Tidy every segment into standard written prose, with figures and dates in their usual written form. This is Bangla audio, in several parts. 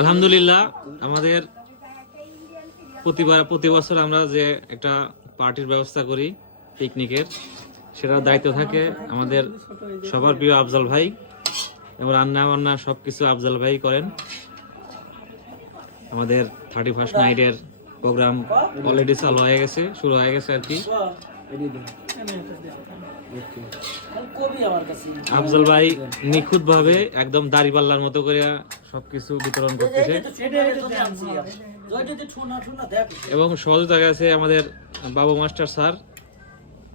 আলহামদুলিল্লাহ আমাদের প্রতি বছর আমরা যে একটা পার্টির ব্যবস্থা করি পিকনিকের, সেটার দায়িত্ব থাকে আমাদের সবার প্রিয় আফজাল ভাই, এবং রান্না বান্না সবকিছু আফজাল ভাই করেন। আমাদের 31st নাইটের প্রোগ্রাম অলরেডি চালু হয়ে গেছে, শুরু হয়ে গেছে আর কি। আফজাল ভাই নিখুঁত ভাবে একদম দাড়িপাল্লার মতো করে সবকিছু বিতরণ করতেছে, এবং সহযোগিতা আছে আমাদের বাবু মাস্টার স্যার।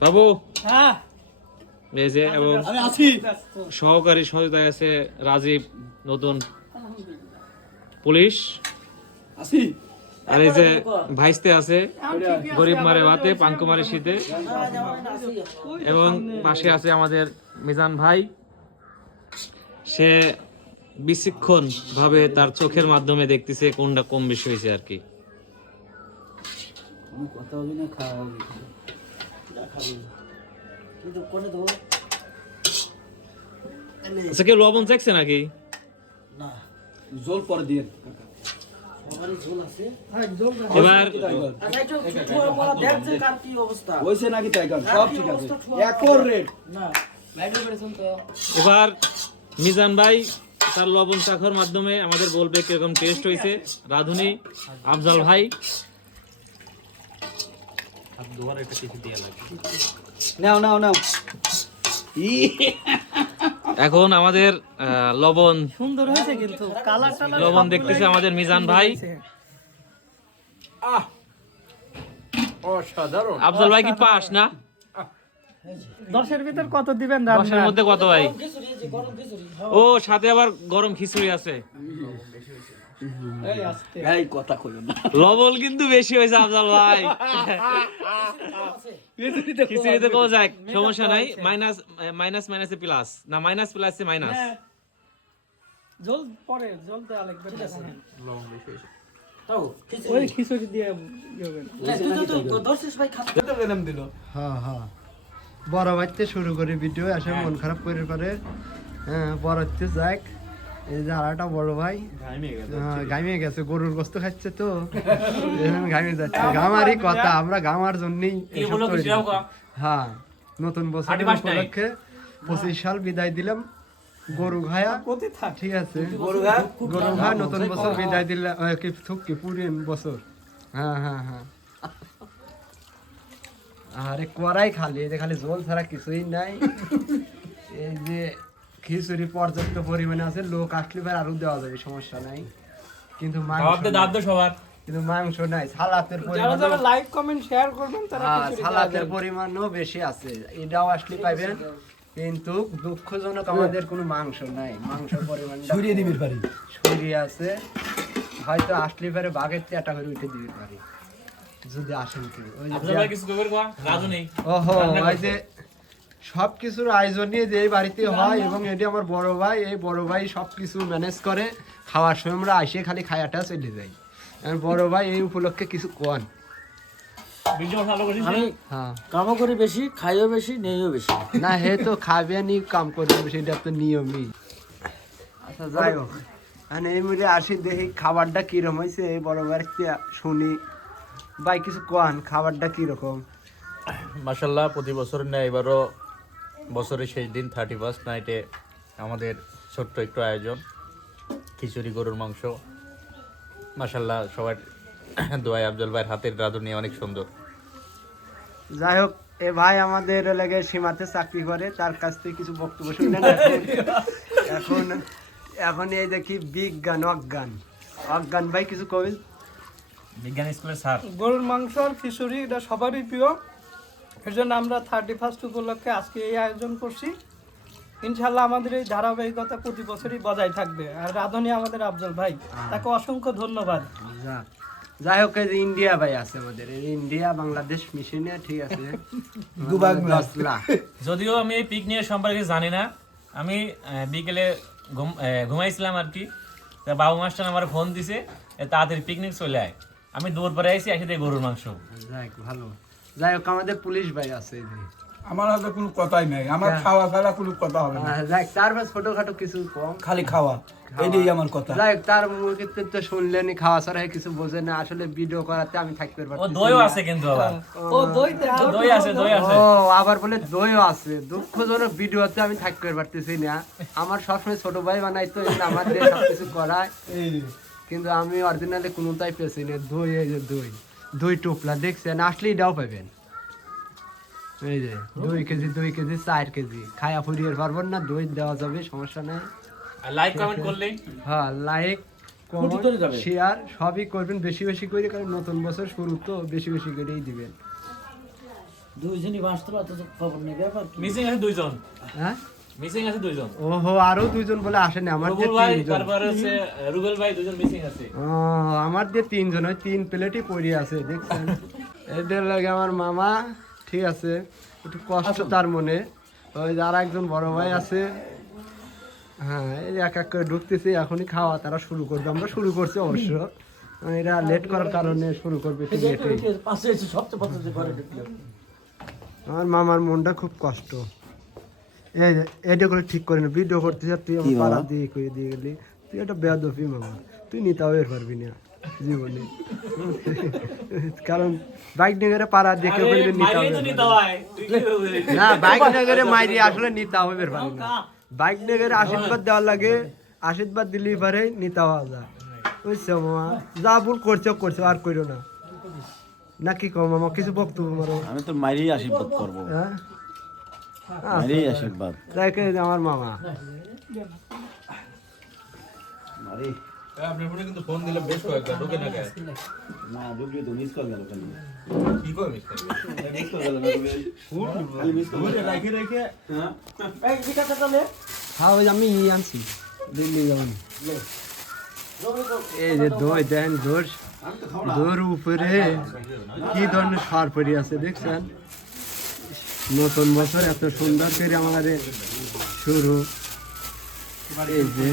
বাবু এই যে, এবং সহকারী সহযোগিতা আছে রাজীব, নতুন পুলিশ, আর এই যে ভাইস্তে আছে গরিব মারে ভাতে পাঙ্কু মারে শীতে, এবং পাশে আছে আমাদের মিজান ভাই, সে বিশিক্ষণ ভাবে তার চোখের মাধ্যমে দেখতেছে কোনটা কম বেশি হয়েছে আর কি। আচ্ছা, কেউ লবণ চাইছে নাকি? জল পরে দিয়ে এবার এবার মিজান ভাই তার লবণ চাখার মাধ্যমে আমাদের বলবে কিরকম টেস্ট হয়েছে। রাধুনী, আফজাল ভাই, এখন আমাদের লবণ সুন্দর হয়েছে, কিন্তু লবণ দেখতেছে আমাদের মিজান ভাই। অসাধারণ। আফজাল ভাই কি পাস না? 10-এর ভিতর কত দিবেন? 10-এর মধ্যে কত ভাই? ও সাথে আবার গরম খিচুড়ি আছে। লবণ কিন্তু বেশি হয়েছে আফজাল ভাই। খিচুড়িতে কো যায়, সমস্যা নাই। মাইনাস মাইনাসে প্লাস, না মাইনাস প্লাসে মাইনাস। জল পরে জল দেয়া লাগবে, লবণ বেশি হয়েছে তাও ওই খিচুড়ি দিয়ে দিবেন। হ্যাঁ হ্যাঁ, বড় বাচ্চা শুরু করে ভিডিও আসে মন খারাপ করে পারে। হ্যাঁ, বড়তে যাক। এই যে আরেকটা বড় ভাই ঘামিয়ে গেছে, গরুর গোস্ত খাচ্ছে তো ঘামিয়ে যাচ্ছে। গামারই কথা, আমরা গামার জন্যই। হ্যাঁ, নতুন বছর উপলক্ষে 25 সাল বিদায় দিলাম গরু ঘায়া। ঠিক আছে, গরু ঘায়া নতুন বছর বিদায় দিলাম, কি পুরিন বছর। হ্যাঁ হ্যাঁ হ্যাঁ, আরে কড়াই খালি, এই যে খালি ঝোল ছাড়া কিছুই নাই। এই যে খিচুড়ি পর্যাপ্ত পরিমাণে আছে, লোক আসলে ভাই আরো দেওয়া যাবে, সমস্যা নাই। কিন্তু মাংস নাই। সালাতের পরিমাণ, লাইক কমেন্ট শেয়ার করবেন তারা সালাতের পরিমাণও বেশি আছে, এটাও আসলে পাইবেন। কিন্তু দুঃখজনক আমাদের কোনো মাংস নাই। মাংসের পরিমাণ ছড়িয়ে দিবে পারি, ছড়িয়ে আছে। হয়তো আসলে পারে বাঘের চেটা করে উঠে দিতে পারি যদি আসেন। ওহো, ওই যে সবকিছুর আয়োজন নিয়ে যে বাড়িতে হয়, এবং এটি আমার বড় ভাই, এই বড় ভাই সবকিছু ম্যানেজ করে। খাওয়ার সময় আমরা আসে খালি খায়াটা চলে যাই। বড় ভাই এই উপলক্ষে কিছু কোন? আমি কামও করি বেশি, খাইও বেশি, নেইও বেশি। না, হে তো খাবে নি, কাম করবে বেশি, এটা তো নিয়মই। আচ্ছা যাই হোক, এই মুড়ে আসি দেখি খাবারটা কিরকম হয়েছে। এই বড় ভাই শুনি, ভাই কিছু কোন, খাবারটা কিরকম? মাশাআল্লাহ, প্রতি বছর নেয় এবারও বছরের শেষ দিন 31st নাইটে আমাদের ছোট্ট একটু আয়োজন, খিচুড়ি, গরুর মাংস। মাশাআল্লাহ, সবার দোয়ায় আফজাল ভাইয়ের হাতের রাঁধুনি অনেক সুন্দর। যাই হোক, এ ভাই আমাদের লাগে সীমাতে চাকরি করে, তার কাছ থেকে কিছু বক্তব্য শুনলেন। এখন এখন এই দেখি বিজ্ঞান অজ্ঞান ভাই কিছু কবি। বিজ্ঞান স্কুলের স্যার, গরুর মাংস আর খিচুড়ি এটা সবারই প্রিয়, এর জন্য আমরা 31st উপলক্ষে আজকে এই আয়োজন করছি। ইনশাল্লাহ আমাদের এই ধারাবাহিকতা প্রতি বছরই বজায় থাকবে। আর রাধুনী আমাদের আফজাল ভাই, তাকে অসংখ্য ধন্যবাদ। যাই হোক, এই যে ইন্ডিয়া ভাই আছে আমাদের, ইন্ডিয়া বাংলাদেশ মিশনে, ঠিক আছে। যদিও আমি এই পিকনিকের সম্পর্কে জানি না, আমি বিকেলে ঘুমাইছিলাম আর কি। বাবু মাস্টার আমার ফোন দিছে, তাড়াতাড়ি পিকনিক চলে আয়। আমি দূর পরে আইসি, এসে দিয়ে গরুর মাংস। ভালো। যাই হোক, আমাদের পুলিশ ভাই আছে, আমার হাতে কোনো কথাই নাই, আমার খাওয়া ছাড়া কোনো কথা হবে না, যাক তারপর ছোটখাটো কিছু কম খালি খাওয়া, এটাই আমার কথা। যাক তার মুখে তো শুনলেনি খাওয়া ছাড়া কিছু বোঝে না আসলে ভিডিও করাতে আমি থাকতে পারবো দইও আছে কিন্তু আবার ও দই দই আছে ও আবার বলে দইও আছে দুঃখজনক ভিডিওতে আমি থাকতে পারতেছি না আমার সবসময় ছোট ভাই বানাইতো এই জন্য আমার দিয়ে সবকিছু করায় কিন্তু আমি অরিজিনালি কোনোটাই পেয়েছি না দই এই যে দই টোপলা দেখছেন আসলেই এটাও পাবেন এই যে 2 কেজি 4 কেজি খায়া ফুরিয়ে পারবেন না দই দেওয়া যাবে সমস্যা নাই লাইক কমেন্ট করলেই হ্যাঁ লাইক কমেন্ট শেয়ার সবই করবেন বেশি বেশি করে কারণ নতুন বছর শুরু তো বেশি বেশি করেই দিবেন দুইজনই বাঁচতে পারতো তো খবর নেই ব্যাপার কি? মিসিং আছে দুইজন হ্যাঁ মিসিং আছে দুইজন ওহো আরো দুইজন বলে আসেনি আমার যে রুবেল ভাই তিনজন তারপরে হচ্ছে রুবেল ভাই দুইজন মিসিং আছে ও আমার যে তিনজন ওই 3 প্লেটই পড়ে আছে দেখছেন এদের লাগে আমার মামা ঠিক আছে একটু কষ্ট তার মনে ওই যে আর একজন বড় ভাই আছে হ্যাঁ এই যে এক এক করে ঢুকতেছি এখনই খাওয়া তারা শুরু করবে আমরা শুরু করছি অবশ্য এরা লেট করার কারণে শুরু করবে একটু লেটেই পাশে এসে সবচেয়ে পাশে যে ঘরে ঢুকলো। আমার মামার মনটা খুব কষ্ট এই যে এটা করে ঠিক করে না ভিডিও করতে তুই আমার পাড়া দিয়ে করে দিয়ে গেলি তুই একটা বেয়াদফি মামা তুই নিতাও বের পারবি না জীবনে কারণ বাইক নগরে পাড়া দেখে বলবি নিতাও মাইরে তো নিতে হয় তুই কি করবি? না বাইক নগরে মাইরি আসলে নিতাও বের পারবি না বাইক নগরে আশীর্বাদ দেওয়ার লাগে আশীর্বাদ দিলেই পারে নিতাও যায় বুঝছো মামা যা ভুল করছো আর কইরো না নাকি কম মামা কিছু বক্তব্য মারো আমি তো মারি আশীর্বাদ করবো, হ্যাঁ মারি আশীর্বাদ দেখে আমার মামা মারি আপনার ফোনে কিন্তু ফোন দিলে বেশ কয়েকটা ঢোকে না কেন না ঢুকলি তো মিস কল গেল কেন কি করে মিস করবে মিস কল গেল না মিস কল রেখে রেখে হ্যাঁ এই বিকাশটা তাহলে হ্যাঁ ওই আমি আনছি দিল্লি যাবেন এই যে দই দেন দোর উপরে কি ধরনের সার পড়ে আছে দেখছেন নতুন বছর এত সুন্দর করে আমাদের শুরু এই যে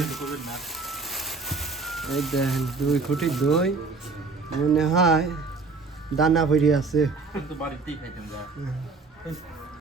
এই দেখেন 2 কোটি দই মনে হয় দানা পড়ে আছে কিন্তু বাড়িতেই খাইতেন যা